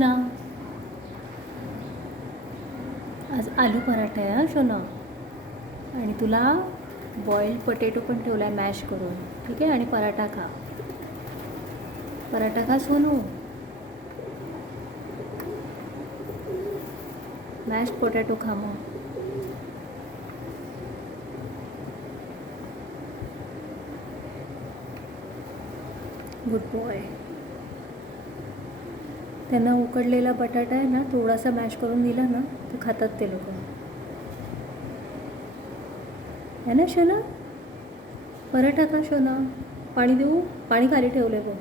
शोना, आज आलू पराठा आहे हा शोना. आणि तुला बॉइल्ड पोटॅटो पण ठेवला आहे मॅश करून, ठीक आहे. आणि पराठा खा, पराठा खा सोनू. मॅश पोटॅटो खा मग. Good boy. त्यांना उकडलेला बटाटा आहे ना, थोडासा मॅश करून दिला ना तर खातात ते लोक, है ना शोना. पराठा खा शोना. पाणी देऊ? पाणी खाली ठेवलं आहे बघ.